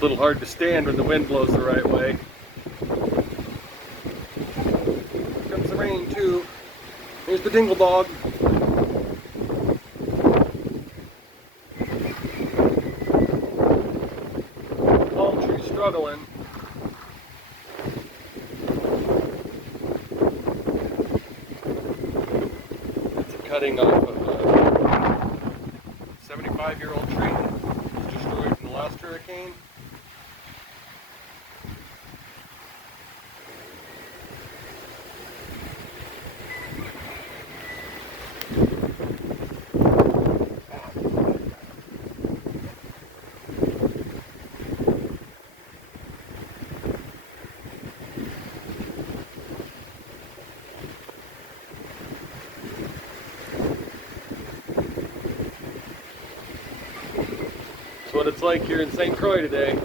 a little hard to stand when the wind blows the right way. Here comes the rain too. Here's the dingle dog. Palm tree struggling. It's a cutting off of a 75-year-old tree destroyed in the last hurricane. That's what it's like here in St. Croix today.